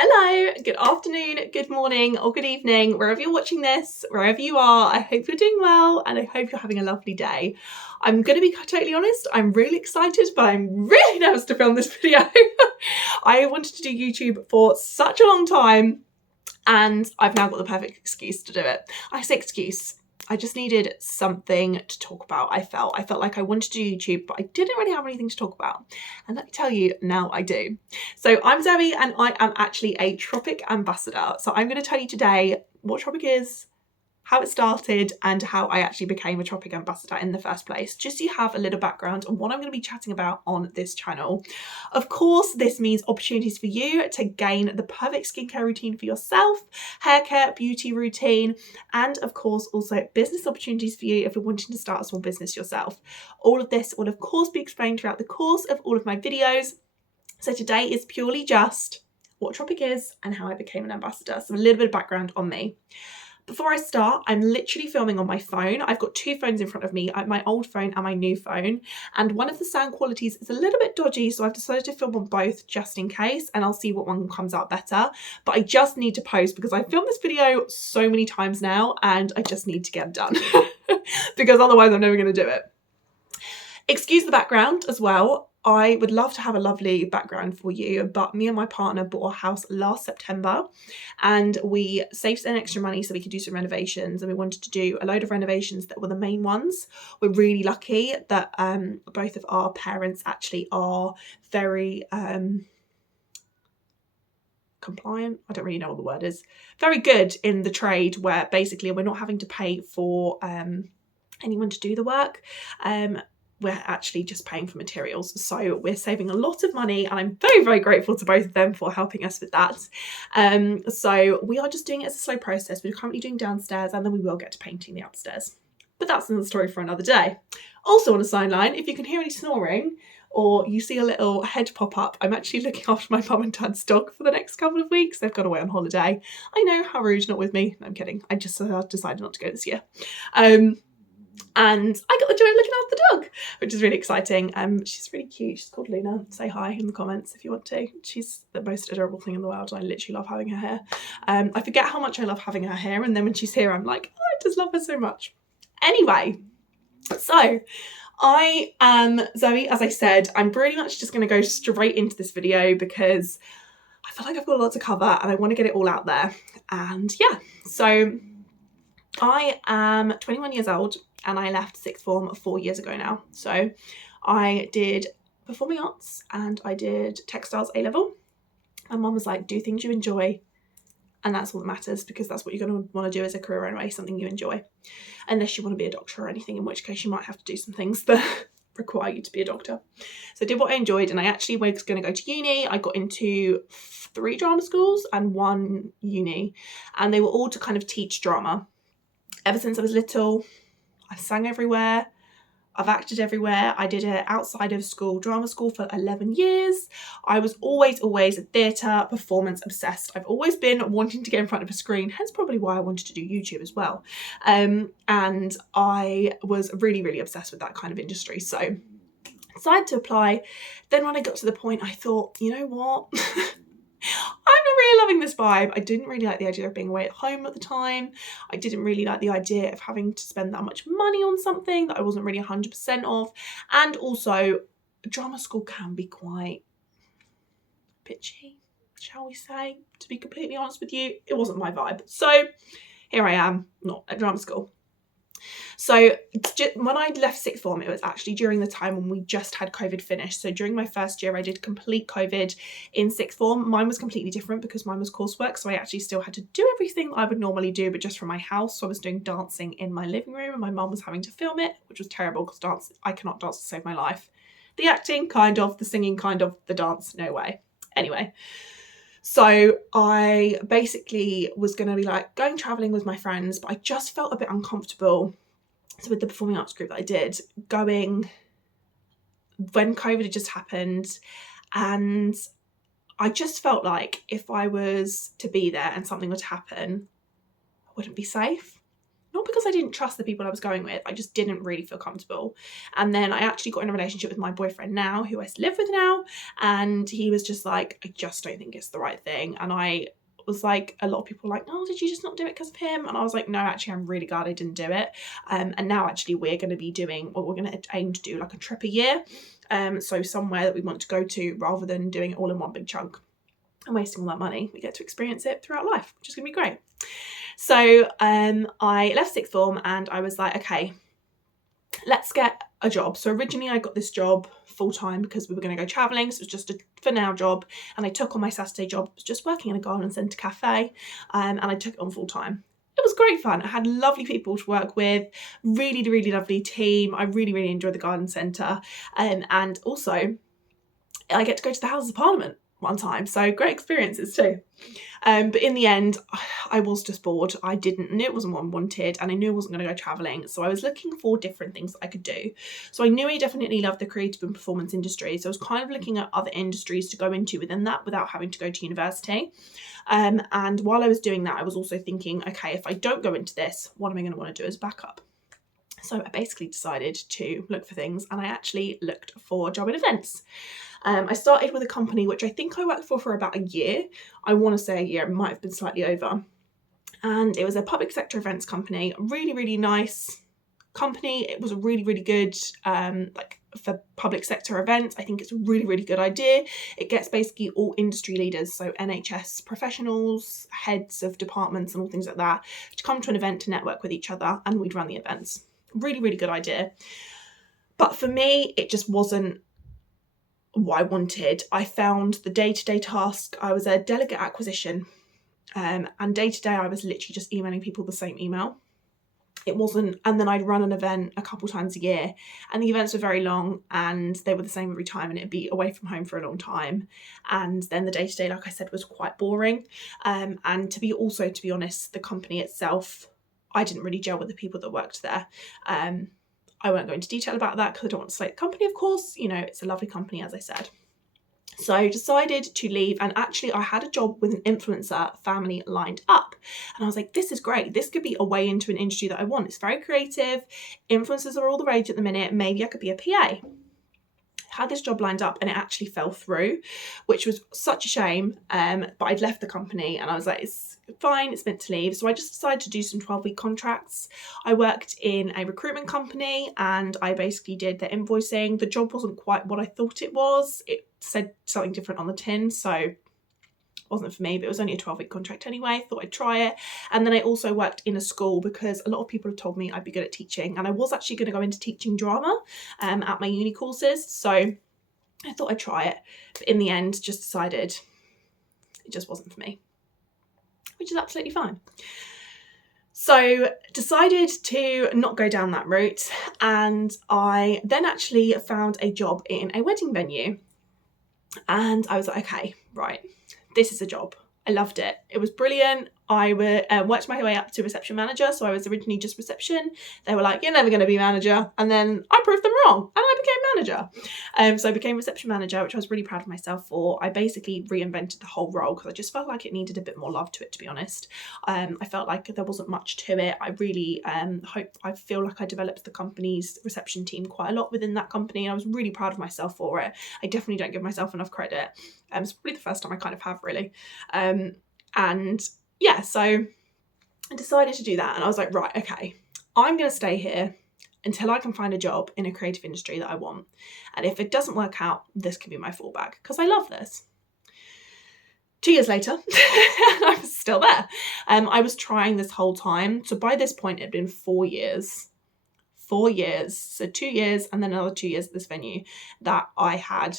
Hello, good afternoon, good morning, or good evening, wherever you're watching this, wherever you are. I hope you're doing well and I hope you're having a lovely day. I'm going to be totally honest, I'm really excited, but I'm really nervous to film this video. I wanted to do YouTube for such a long time and I've now got the perfect excuse to do it. I say excuse. I just needed something to talk about. I felt like I wanted to do YouTube, but I didn't really have anything to talk about. And let me tell you, now I do. So I'm Zoe and I am actually a Tropic Ambassador. So I'm going to tell you today what Tropic is, how it started, and how I actually became a Tropic Ambassador in the first place, just so you have a little background on what I'm going to be chatting about on this channel. Of course, this means opportunities for you to gain the perfect skincare routine for yourself, hair care, beauty routine, and of course also business opportunities for you if you're wanting to start a small business yourself. All of this will of course be explained throughout the course of all of my videos. So today is purely just what Tropic is and how I became an ambassador. So a little bit of background on me. Before I start, I'm literally filming on my phone. I've got two phones in front of me, my old phone and my new phone. And one of the sound qualities is a little bit dodgy, so I've decided to film on both just in case, and I'll see what one comes out better. But I just need to post because I've filmed this video so many times now and I just need to get it done because otherwise I'm never going to do it. Excuse the background as well. I would love to have a lovely background for you, but me and my partner bought a house last September and we saved some extra money so we could do some renovations, and we wanted to do a load of renovations that were the main ones. We're really lucky that both of our parents actually are very compliant. I don't really know what the word is. Very good in the trade, where basically we're not having to pay for anyone to do the work. We're actually just paying for materials. So we're saving a lot of money and I'm very, very grateful to both of them for helping us with that. So we are just doing it as a slow process. We're currently doing downstairs and then we will get to painting the upstairs. But that's another story for another day. Also on a sideline, if you can hear any snoring or you see a little head pop up, I'm actually looking after my mum and dad's dog for the next couple of weeks. They've gone away on holiday. I know, how rude, not with me. No, I'm kidding. I just decided not to go this year. And I got the joy of looking after the dog, which is really exciting. She's really cute. She's called Luna. Say hi in the comments if you want to. She's the most adorable thing in the world. I literally love having her hair. I forget how much I love having her hair, and then when she's here, I'm like, oh, I just love her so much. Anyway, so I am Zoe, as I said. I'm pretty much just going to go straight into this video because I feel like I've got a lot to cover and I want to get it all out there. And yeah, so I am 21 years old and I left sixth form 4 years ago now. So I did performing arts and I did textiles A-level. My mum was like, do things you enjoy, and that's all that matters, because that's what you're going to want to do as a career anyway, something you enjoy. Unless you want to be a doctor or anything, in which case you might have to do some things that require you to be a doctor. So I did what I enjoyed, and I actually was going to go to uni. I got into 3 drama schools and 1 uni, and they were all to kind of teach drama. Ever since I was little, I've sang everywhere, I've acted everywhere. I did it outside of school, drama school, for 11 years. I was always a theatre performance obsessed. I've always been wanting to get in front of a screen, hence probably why I wanted to do YouTube as well. And I was really, really obsessed with that kind of industry. So I decided to apply. Then when I got to the point, I thought, you know what? I'm not really loving this vibe. I didn't really like the idea of being away at home at the time. I didn't really like the idea of having to spend that much money on something that I wasn't really 100% of. And also, drama school can be quite bitchy, shall we say. To be completely honest with you, it wasn't my vibe. So here I am, not at drama school. So when I left sixth form, it was actually during the time when we just had COVID finished. So during my first year, I did complete COVID in sixth form. Mine was completely different because mine was coursework. So I actually still had to do everything I would normally do, but just from my house. So I was doing dancing in my living room and my mum was having to film it, which was terrible because I cannot dance to save my life. The acting, kind of, the singing, kind of, the dance, no way. Anyway. So I basically was going to be like going traveling with my friends, but I just felt a bit uncomfortable. So with the performing arts group that I did, going when COVID had just happened, and I just felt like if I was to be there and something would happen, I wouldn't be safe. not because I didn't trust the people I was going with, I just didn't really feel comfortable. And then I actually got in a relationship with my boyfriend now, who I live with now, and he was just like, I just don't think it's the right thing. And I was like, a lot of people were like, oh, did you just not do it because of him? And I was like, no, actually, I'm really glad I didn't do it. And now actually we're going to be doing, or we're going to aim to do like a trip a year. So somewhere that we want to go to, rather than doing it all in one big chunk and wasting all that money. We get to experience it throughout life, which is going to be great. So I left sixth form and I was like, okay, let's get a job. So originally I got this job full-time because we were going to go travelling. So it was just a for now job. And I took on my Saturday job. It was just working in a garden centre cafe. And I took it on full-time. It was great fun. I had lovely people to work with, really, really lovely team. I really, really enjoyed the garden centre. And also I get to go to the Houses of Parliament one time, so great experiences too. But in the end, I was just bored. I knew it wasn't what I wanted, and I knew I wasn't going to go travelling, so I was looking for different things that I could do. So I knew I definitely loved the creative and performance industry, so I was kind of looking at other industries to go into within that without having to go to university. And while I was doing that, I was also thinking, okay, if I don't go into this, what am I going to want to do as backup? So I basically decided to look for things, and I actually looked for a job in events. I started with a company which I think I worked for about a year. I want to say a year, it might have been slightly over. And it was a public sector events company, really, really nice company. It was a really, really good, like for public sector events. I think it's a really, really good idea. It gets basically all industry leaders, so NHS professionals, heads of departments and all things like that, to come to an event to network with each other, and we'd run the events. Really, really good idea. But for me, it just wasn't what I wanted. I found the day-to-day task, I was a delegate acquisition, and day-to-day I was literally just emailing people the same email. It wasn't, and then I'd run an event a couple times a year, and the events were very long and they were the same every time, and it'd be away from home for a long time. And then the day-to-day, like I said, was quite boring. And to be honest, the company itself, I didn't really gel with the people that worked there. I won't go into detail about that because I don't want to slate the company, of course. You know, it's a lovely company, as I said. So I decided to leave, and actually I had a job with an influencer family lined up. And I was like, this is great. This could be a way into an industry that I want. It's very creative. Influencers are all the rage at the minute. Maybe I could be a PA. Had this job lined up and it actually fell through, which was such a shame. But I'd left the company and I was like, it's fine, it's meant to leave. So I just decided to do some 12-week contracts. I worked in a recruitment company and I basically did the invoicing. The job wasn't quite what I thought it was. It said something different on the tin, so wasn't for me, but it was only a 12-week contract anyway. Thought I'd try it. And then I also worked in a school because a lot of people have told me I'd be good at teaching, and I was actually going to go into teaching drama at my uni courses, so I thought I'd try it. But in the end, just decided it just wasn't for me, which is absolutely fine. So decided to not go down that route, and I then actually found a job in a wedding venue. And I was like, okay, right, this is a job. I loved it. It was brilliant. I worked my way up to reception manager. So I was originally just reception. They were like, you're never going to be manager. And then I proved them wrong and I became manager. So I became reception manager, which I was really proud of myself for. I basically reinvented the whole role because I just felt like it needed a bit more love to it, to be honest. I felt like there wasn't much to it. I really I feel like I developed the company's reception team quite a lot within that company. And I was really proud of myself for it. I definitely don't give myself enough credit. It's probably the first time I kind of have, really. And yeah, so I decided to do that, and I was like, right, okay, I'm going to stay here until I can find a job in a creative industry that I want. And if it doesn't work out, this can be my fallback because I love this. 2 years later, I was still there. I was trying this whole time. So by this point, it had been 4 years. 4 years. So 2 years and then another 2 years at this venue that I had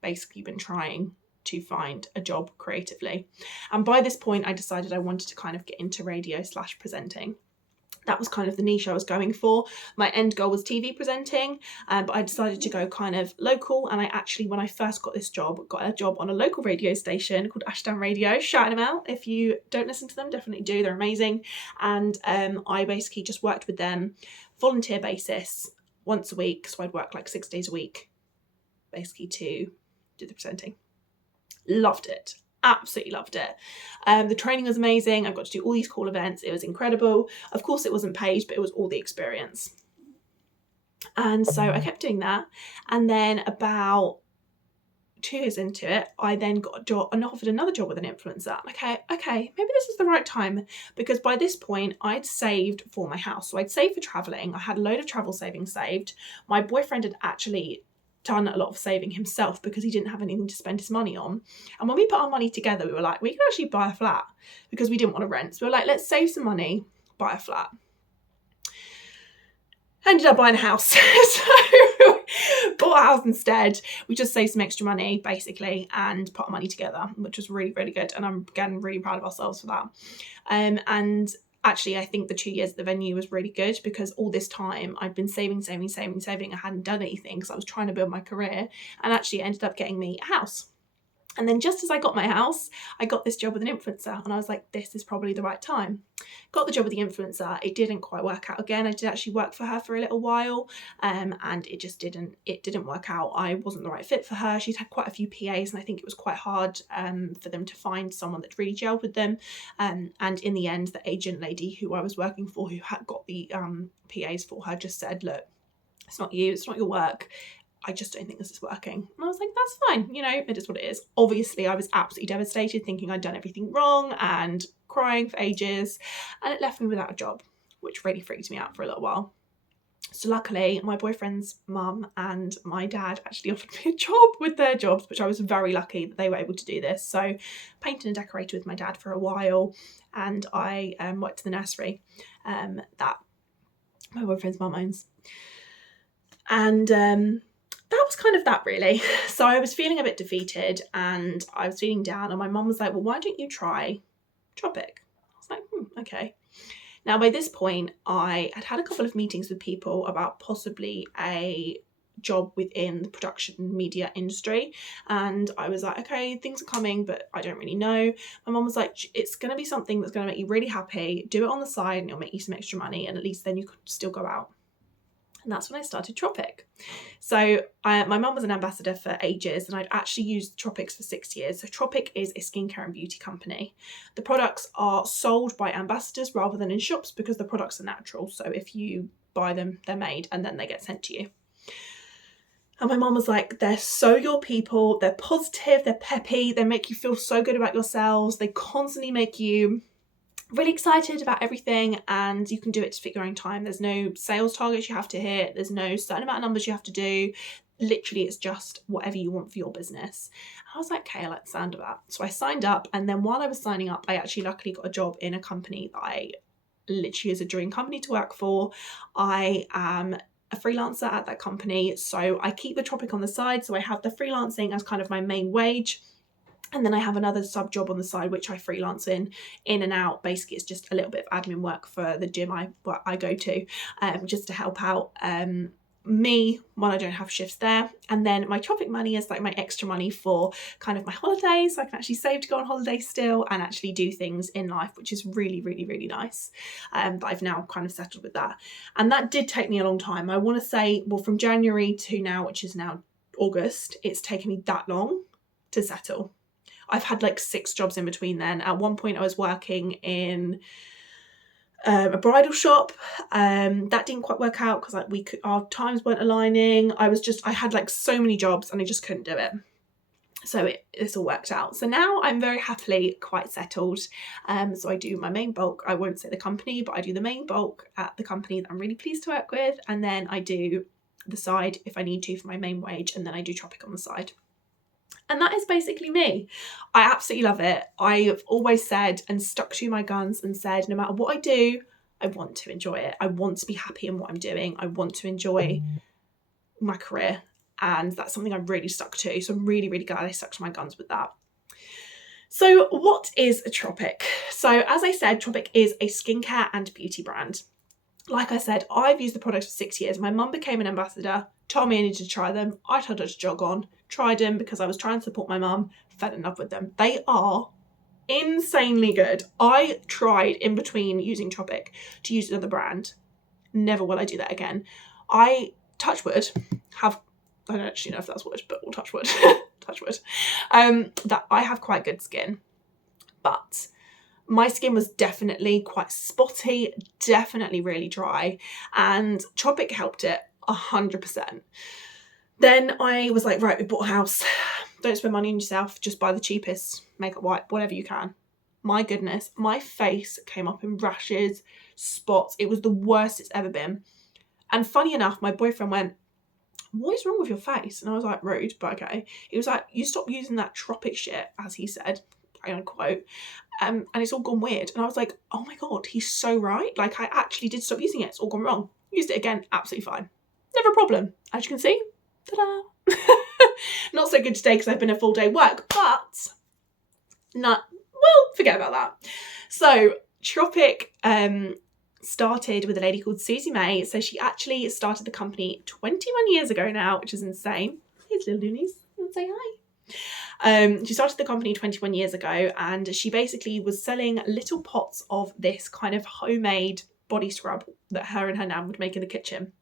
basically been trying to find a job creatively. And by this point, I decided I wanted to kind of get into radio/presenting. That was kind of the niche I was going for. My end goal was TV presenting, but I decided to go kind of local. And I actually, when I first got this job, got a job on a local radio station called Ashdown Radio. Shout them out. If you don't listen to them, definitely do. They're amazing. And I basically just worked with them volunteer basis once a week. So I'd work like 6 days a week, basically to do the presenting. Loved it. Absolutely loved it. The training was amazing. I got to do all these cool events. It was incredible. Of course, it wasn't paid, but it was all the experience. And so I kept doing that. And then about 2 years into it, I then got a job and offered another job with an influencer. Okay, maybe this is the right time, because by this point I'd saved for my house. So I'd saved for traveling. I had a load of travel savings saved. My boyfriend had actually done a lot of saving himself because he didn't have anything to spend his money on. And when we put our money together, we were like, we could actually buy a flat, because we didn't want to rent. So we were like, let's save some money, buy a flat. Ended up buying a house. So bought a house instead. We just saved some extra money basically and put our money together, which was really, really good. And I'm again really proud of ourselves for that. And actually, I think the 2 years at the venue was really good, because all this time I'd been saving. I hadn't done anything because I was trying to build my career, and actually it ended up getting me a house. And then just as I got my house, I got this job with an influencer, and I was like, this is probably the right time. Got the job with the influencer. It didn't quite work out again. I did actually work for her for a little while, and it just didn't work out. I wasn't the right fit for her. She'd had quite a few PAs, and I think it was quite hard for them to find someone that really gelled with them. And in the end, the agent lady who I was working for, who had got the PAs for her, just said, look, it's not you, it's not your work. I just don't think this is working. And I was like, that's fine. You know, it is what it is. Obviously, I was absolutely devastated, thinking I'd done everything wrong and crying for ages. And it left me without a job, which really freaked me out for a little while. So luckily, my boyfriend's mum and my dad actually offered me a job with their jobs, which I was very lucky that they were able to do this. So painted and decorated with my dad for a while. And I worked in the nursery that my boyfriend's mum owns. And that was kind of that, really. So I was feeling a bit defeated and I was feeling down, and my mum was like, well, why don't you try Tropic? I was like, okay. Now, by this point, I had had a couple of meetings with people about possibly a job within the production media industry, and I was like, okay, things are coming, but I don't really know. My mum was like, it's going to be something that's going to make you really happy. Do it on the side and it'll make you some extra money, and at least then you could still go out. And that's when I started Tropic. So my mum was an ambassador for ages, and I'd actually used Tropics for 6 years. So Tropic is a skincare and beauty company. The products are sold by ambassadors rather than in shops, because the products are natural. So if you buy them, they're made and then they get sent to you. And my mum was like, they're so your people. They're positive, they're peppy, they make you feel so good about yourselves. They constantly make you really excited about everything, and you can do it to fit your own time. There's no sales targets you have to hit. There's no certain amount of numbers you have to do. Literally, it's just whatever you want for your business. And I was like, okay, I like the sound of that. So I signed up, and then while I was signing up, I actually luckily got a job in a company that I literally is a dream company to work for. I am a freelancer at that company, so I keep the Tropic on the side. So I have the freelancing as kind of my main wage. And then I have another sub job on the side, which I freelance in and out. Basically, it's just a little bit of admin work for the gym I go to, just to help out me when I don't have shifts there. And then my Tropic money is like my extra money for kind of my holidays. So I can actually save to go on holiday still and actually do things in life, which is really, really, really nice. But I've now kind of settled with that. And that did take me a long time. I want to say, well, from January to now, which is now August, it's taken me that long to settle. I've had like 6 jobs in between then. At one point I was working in a bridal shop. That didn't quite work out because like our times weren't aligning. I had like so many jobs and I just couldn't do it. So this all worked out. So now I'm very happily quite settled. So I do my main bulk. I won't say the company, but I do the main bulk at the company that I'm really pleased to work with. And then I do the side if I need to for my main wage. And then I do Tropic on the side. And that is basically me. I absolutely love it. I've always said and stuck to my guns and said, no matter what I do, I want to enjoy it. I want to be happy in what I'm doing. I want to enjoy my career. And that's something I really stuck to. So I'm really, really glad I stuck to my guns with that. So what is a Tropic? So as I said, Tropic is a skincare and beauty brand. Like I said, I've used the products for 6 years. My mum became an ambassador, told me I needed to try them. I told her to jog on, tried them because I was trying to support my mum, fell in love with them. They are insanely good. I tried in between using Tropic to use another brand. Never will I do that again. I, touch wood, I don't actually know if that's wood, but we'll touch wood. touch wood, that I have quite good skin, but my skin was definitely quite spotty, definitely really dry, and Tropic helped it 100%. Then I was like, right, we bought a house. Don't spend money on yourself, just buy the cheapest makeup wipe, whatever you can. My goodness, my face came up in rashes, spots. It was the worst it's ever been. And funny enough, my boyfriend went, what is wrong with your face? And I was like, rude, but okay. He was like, you stop using that Tropic shit, as he said, I unquote, and it's all gone weird. And I was like, oh my God, he's so right. Like, I actually did stop using it. It's all gone wrong. Used it again, absolutely fine. Never a problem. As you can see, ta-da. Not so good today because I've been a full day work, but forget about that. So Tropic started with a lady called Susie May. So she actually started the company 21 years ago now, which is insane. Here's little loonies. And say hi. She started the company 21 years ago, and she basically was selling little pots of this kind of homemade body scrub that her and her nan would make in the kitchen.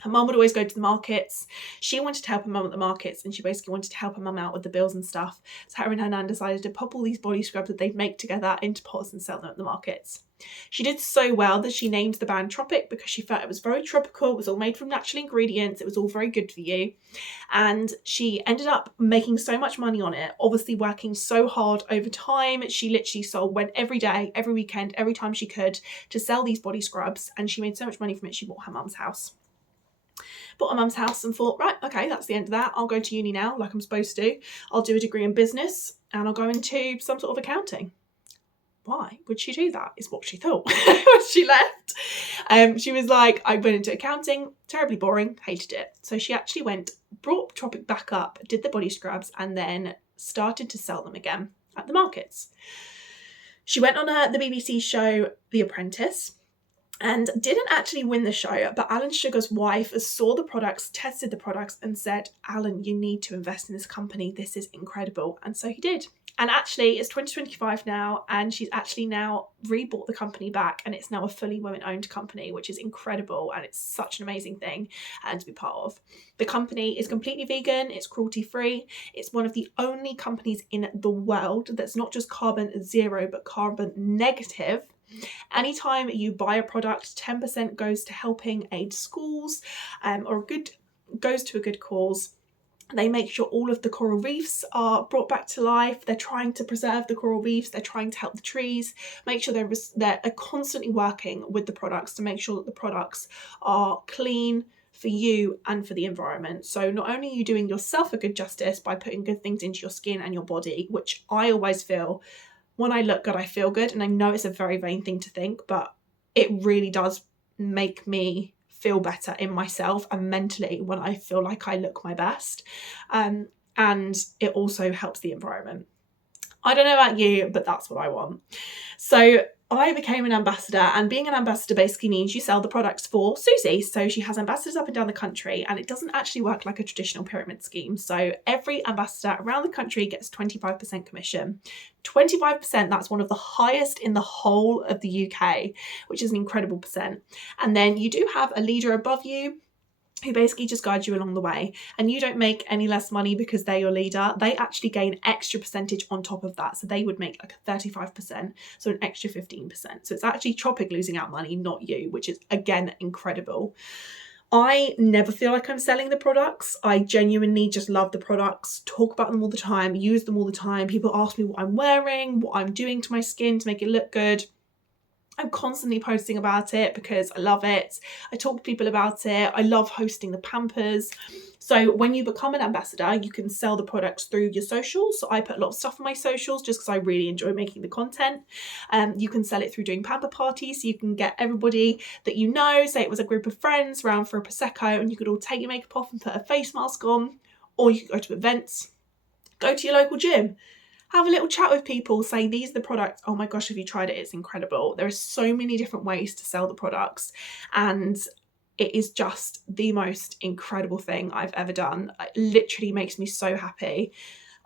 Her mum would always go to the markets. She wanted to help her mum at the markets, and she basically wanted to help her mum out with the bills and stuff. So her and her nan decided to pop all these body scrubs that they'd make together into pots and sell them at the markets. She did so well that she named the brand Tropic because she felt it was very tropical. It was all made from natural ingredients. It was all very good for you. And she ended up making so much money on it, obviously working so hard over time. She literally went every day, every weekend, every time she could to sell these body scrubs. And she made so much money from it, she bought her mum's house. Bought her mum's house and thought, right, okay, that's the end of that. I'll go to uni now like I'm supposed to. I'll do a degree in business and I'll go into some sort of accounting. Why would she do that? Is what she thought when she left. She was like, I went into accounting, terribly boring, hated it. So she actually brought Tropic back up, did the body scrubs, and then started to sell them again at the markets. She went on the BBC show The Apprentice, and didn't actually win the show, but Alan Sugar's wife saw the products, tested the products, and said, Alan, you need to invest in this company. This is incredible. And so he did. And actually, it's 2025 now, and she's actually now rebought the company back, and it's now a fully women-owned company, which is incredible, and it's such an amazing thing to be part of. The company is completely vegan, it's cruelty-free, it's one of the only companies in the world that's not just carbon zero, but carbon negative. Anytime you buy a product, 10% goes to helping aid schools goes to a good cause. They make sure all of the coral reefs are brought back to life. They're trying to preserve the coral reefs. They're trying to help the trees, make sure they're constantly working with the products to make sure that the products are clean for you and for the environment. So not only are you doing yourself a good justice by putting good things into your skin and your body, which I always feel when I look good, I feel good. And I know it's a very vain thing to think, but it really does make me feel better in myself and mentally when I feel like I look my best. And it also helps the environment. I don't know about you, but that's what I want. So I became an ambassador, and being an ambassador basically means you sell the products for Susie. So she has ambassadors up and down the country, and it doesn't actually work like a traditional pyramid scheme. So every ambassador around the country gets 25% commission. 25%, that's one of the highest in the whole of the UK, which is an incredible percent. And then you do have a leader above you who basically just guides you along the way, and you don't make any less money because they're your leader. They actually gain extra percentage on top of that, so they would make like 35%, so an extra 15%. So it's actually Tropic losing out money, not you, which is again incredible. I never feel like I'm selling the products. I genuinely just love the products, talk about them all the time, use them all the time. People ask me what I'm wearing, what I'm doing to my skin to make it look good. I'm constantly posting about it because I love it. I talk to people about it. I love hosting the Pampers. So when you become an ambassador, you can sell the products through your socials. So I put a lot of stuff on my socials just because I really enjoy making the content. You can sell it through doing pamper parties. So you can get everybody that you know, say it was a group of friends, round for a Prosecco, and you could all take your makeup off and put a face mask on. Or you could go to events, go to your local gym, have a little chat with people, say these are the products, oh my gosh, have you tried it? It's incredible. There are so many different ways to sell the products, and it is just the most incredible thing I've ever done. It literally makes me so happy.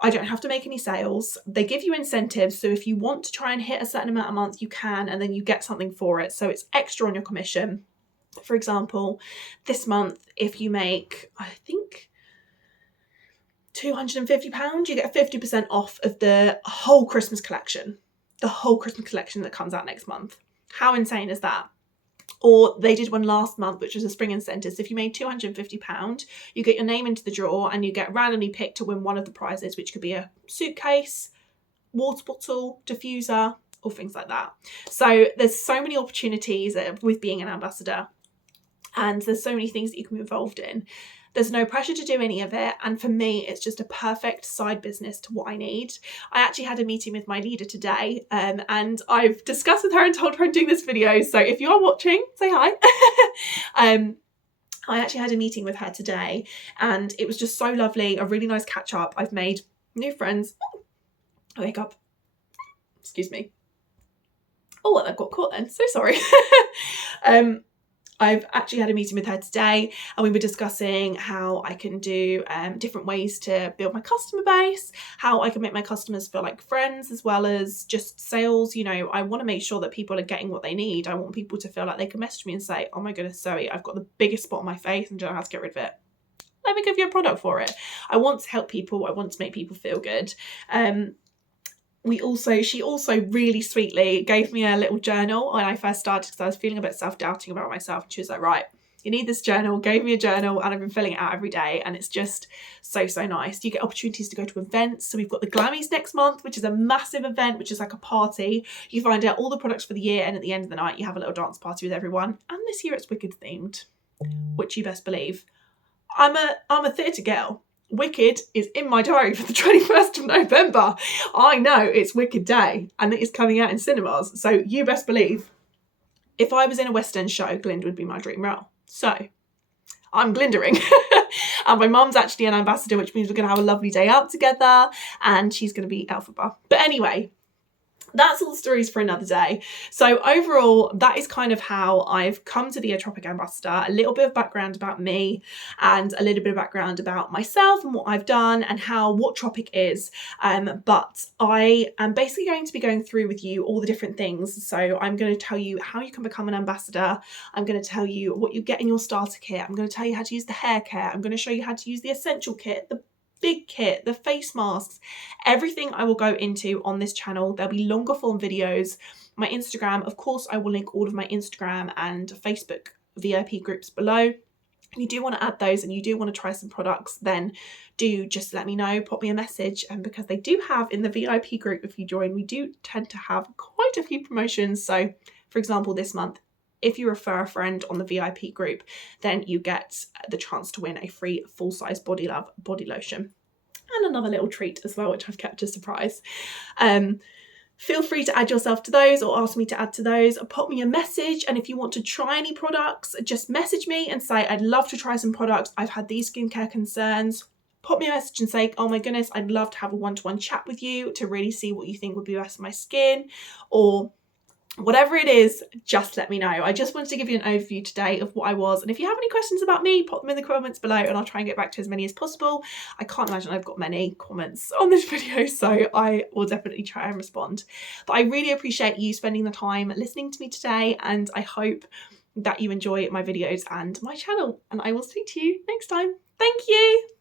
I don't have to make any sales. They give you incentives, so if you want to try and hit a certain amount a month, you can, and then you get something for it. So it's extra on your commission. For example, this month, if you make, I think £250, you get 50% off of the whole Christmas collection. The whole Christmas collection that comes out next month. How insane is that? Or they did one last month, which was a spring incentive. So if you made £250, you get your name into the draw and you get randomly picked to win one of the prizes, which could be a suitcase, water bottle, diffuser, or things like that. So there's so many opportunities with being an ambassador, and there's so many things that you can be involved in. There's no pressure to do any of it. And for me, it's just a perfect side business to what I need. I actually had a meeting with my leader today, and I've discussed with her and told her I'm doing this video. So if you are watching, say hi. I actually had a meeting with her today and it was just so lovely. A really nice catch up. I've made new friends. I wake up. Excuse me. Oh, well, I've got caught then. So sorry. I've actually had a meeting with her today and we were discussing how I can do different ways to build my customer base, how I can make my customers feel like friends as well as just sales. You know, I want to make sure that people are getting what they need. I want people to feel like they can message me and say, oh my goodness, Zoe, I've got the biggest spot on my face and don't know how to get rid of it. Let me give you a product for it. I want to help people. I want to make people feel good. She also really sweetly gave me a little journal when I first started because I was feeling a bit self-doubting about myself. And she was like, right, you need this journal, gave me a journal and I've been filling it out every day. And it's just so, so nice. You get opportunities to go to events. So we've got the Glammies next month, which is a massive event, which is like a party. You find out all the products for the year. And at the end of the night, you have a little dance party with everyone. And this year it's Wicked themed, which you best believe. I'm a theatre girl. Wicked is in my diary for the 21st of November. I know it's Wicked Day and it is coming out in cinemas. So you best believe if I was in a West End show, Glinda would be my dream role. So I'm glindering. And my mum's actually an ambassador, which means we're going to have a lovely day out together and she's going to be Elphaba. But anyway, that's all the stories for another day. So overall, that is kind of how I've come to be a Tropic Ambassador. A little bit of background about me and a little bit of background about myself and what I've done and what Tropic is. But I am basically going to be going through with you all the different things. So I'm going to tell you how you can become an ambassador. I'm going to tell you what you get in your starter kit. I'm going to tell you how to use the hair care. I'm going to show you how to use the essential kit, the big kit, the face masks, everything I will go into on this channel. There'll be longer form videos. My Instagram, of course, I will link all of my Instagram and Facebook VIP groups below. If you do want to add those and you do want to try some products, then do just let me know, pop me a message. And because they do have in the VIP group, if you join, we do tend to have quite a few promotions. So for example, this month, if you refer a friend on the VIP group, then you get the chance to win a free full-size Body Love body lotion. And another little treat as well, which I've kept a surprise. Feel free to add yourself to those or ask me to add to those. Pop me a message. And if you want to try any products, just message me and say, I'd love to try some products. I've had these skincare concerns. Pop me a message and say, oh my goodness, I'd love to have a one-to-one chat with you to really see what you think would be best for my skin, or whatever it is, just let me know. I just wanted to give you an overview today of what I was. And if you have any questions about me, pop them in the comments below and I'll try and get back to as many as possible. I can't imagine I've got many comments on this video, so I will definitely try and respond. But I really appreciate you spending the time listening to me today, and I hope that you enjoy my videos and my channel. And I will speak to you next time. Thank you.